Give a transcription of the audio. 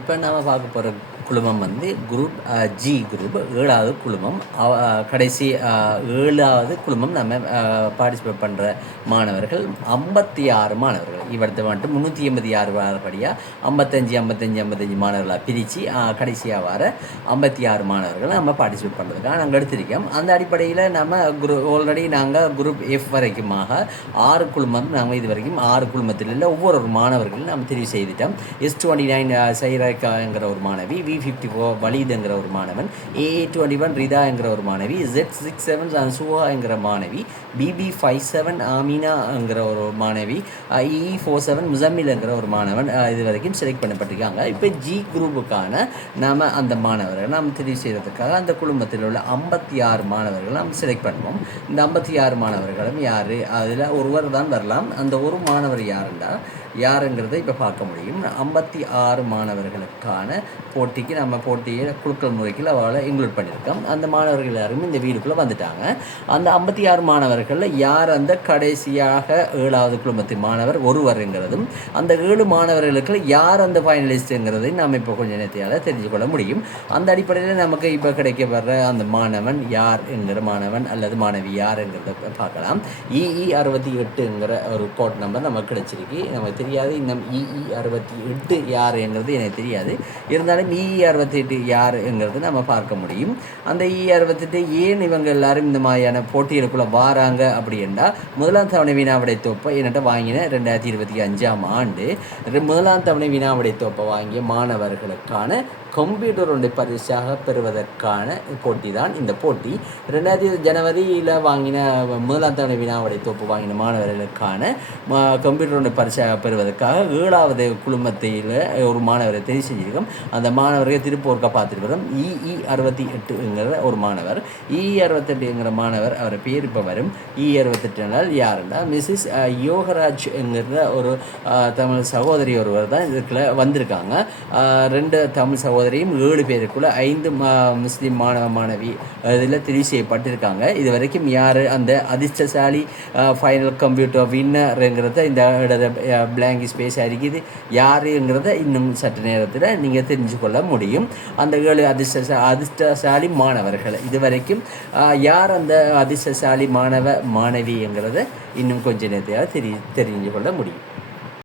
இப்போ நாம் பார்க்க போகிற குழுமம் வந்து குரூப் ஜி குரூப் 7வது குழுமம். கடைசி 7வது குழுமம் நம்ம பார்ட்டிசிபேட் பண்ணுற மாணவர்கள் 56 மாணவர்கள். இவரது மட்டும் 386 வாரப்படியாக 55 மாணவர்களாக பிரித்து கடைசியாக வர 56 மாணவர்கள் நம்ம பார்ட்டிசிபேட் பண்ணுறதுக்காக நாங்கள் எடுத்திருக்கோம். அந்த அடிப்படையில் நம்ம ஆல்ரெடி நாங்கள் குரூப் எஃப் வரைக்குமாக 6 குழுமம் நாங்கள் இது வரைக்கும் 6 குழுமத்தில் இல்லை ஒவ்வொரு மாணவர்களும் நம்ம தெரிவு செய்துட்டோம். S29 சைராக்காங்கிற ஒரு மாணவி, V54 வலிதுங்கிற ஒரு மாணவன், AA21 ரிதா என்கிற ஒரு மாணவி, Z67 அன்சுவா என்கிற மாணவி, BB57 ஆமினாங்கிற ஒரு மாணவி, EE47 முசம்மில்ங்கிற ஒரு மாணவன் இது வரைக்கும் செலக்ட் பண்ணப்பட்டிருக்காங்க. இப்போ ஜி குரூப்புக்கான நாம் அந்த மாணவர்கள் நாம் தெரிவு செய்கிறதுக்காக அந்த குழுமத்தில் உள்ள 56 மாணவர்கள் நாம் செலக்ட் பண்ணுவோம். இந்த 56 மாணவர்களும் யார், அதில் ஒருவர் தான் வரலாம். அந்த ஒரு மாணவர் யாருங்கிறத இப்போ பார்க்க முடியும். 56 மாணவர்களுக்கான போட்டிக்கு நம்ம போட்டியை குழுக்கள் முறைக்கு அவளை இன்க்ளூட் பண்ணியிருக்கோம். அந்த மாணவர்கள் எல்லாருமே இந்த வீடுக்குள்ளே வந்துட்டாங்க. அந்த 56 மாணவர்களில் யார் அந்த கடைசியாக 7வது குழுமத்தின் மாணவர் ஒருவருங்கிறதும் அந்த 7 மாணவர்களுக்கு யார் அந்த ஃபைனலிஸ்ட்டுங்கிறதையும் நாம் இப்போ கொஞ்சம் நேரத்தையால் தெரிஞ்சு கொள்ள முடியும். அந்த அடிப்படையில் நமக்கு இப்போ கிடைக்கப்படுற அந்த மாணவன் யார் என்கிற மாணவன் அல்லது மாணவி யாருங்கிறத பார்க்கலாம். EE68ங்கிற ஒரு கோட் நம்பர் நமக்கு கிடைச்சிருக்கு. நமக்கு தெரியாது. இந்த EE68 யாருங்கிறது எனக்கு தெரியாது. இருந்தாலும் EE68 யாருங்கிறது நம்ம பார்க்க முடியும். அந்த EE68 ஏன் இவங்க எல்லாரும் இந்த மாதிரியான போட்டிகளுக்குள்ளே வாராங்க அப்படின்னா, முதலாம் தவணை வினாவிடை தொப்பை என்கிட்ட வாங்கின 2025ஆம் ஆண்டு முதலாம் தவணை வினாவிடை தொப்பை வாங்கிய மாணவர்களுக்கான கம்ப்யூட்டர் ஒன்றை பரிசாக பெறுவதற்கான போட்டி தான் இந்த போட்டி. 2000 ஜனவரியில் வாங்கின முதலாம் தவணை வினாவிடை தொப்பு வாங்கின மாணவர்களுக்கான கம்ப்யூட்டர் ஒன்றை பரிசாக பெறுவதற்காக 7வது குழுமத்தில் ஒரு மாணவரை தெரிவு செஞ்சிருக்கோம். அந்த மாணவர்கள் திருப்பூர்க்க பார்த்துட்டு வரும். EE68ங்கிற ஒரு மாணவர். EE68ங்கிற மாணவர் அவர் பேர் இப்போ வரும். EE68 யாருன்னா மிஸ்ஸஸ் யோகராஜ் என்கிற ஒரு தமிழ் சகோதரி ஒருவர் தான் இதுக்குள்ள வந்திருக்காங்க. 2 தமிழ் சகோதரியும் 7 பேருக்குள்ள 5 முஸ்லீம் மாணவி இதில் தெரிவு செய்யப்பட்டிருக்காங்க. இது வரைக்கும் யார் அந்த அதிர்ஷ்டசாலி ஃபைனல் கம்ப்யூட்டர் வின்னருங்கிறத இந்த பிளாங்க் ஸ்பேஸ் இருக்குது யாருங்கிறத இன்னும் சற்று நேரத்தில் நீங்கள் தெரிஞ்சு கொள்ள முடியும். அந்த 7 அதிர்ஷ்டசாலி மாணவர்கள் இது வரைக்கும் யார் அந்த அதிர்ஷ்டசாலி மாணவிங்கிறத இன்னும் கொஞ்சம் நேரத்தையாக தெரிஞ்சு கொள்ள முடியும்.